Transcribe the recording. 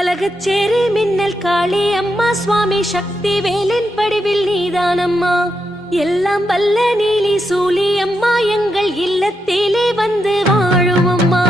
பலகச்சேரி மின்னல் காளி அம்மா சுவாமி சக்தி வேலின் படிவில் நீதானம்மா எல்லாம் வல்ல நீலி சூலி அம்மா எங்கள் இல்லத்திலே வந்து வாழும் அம்மா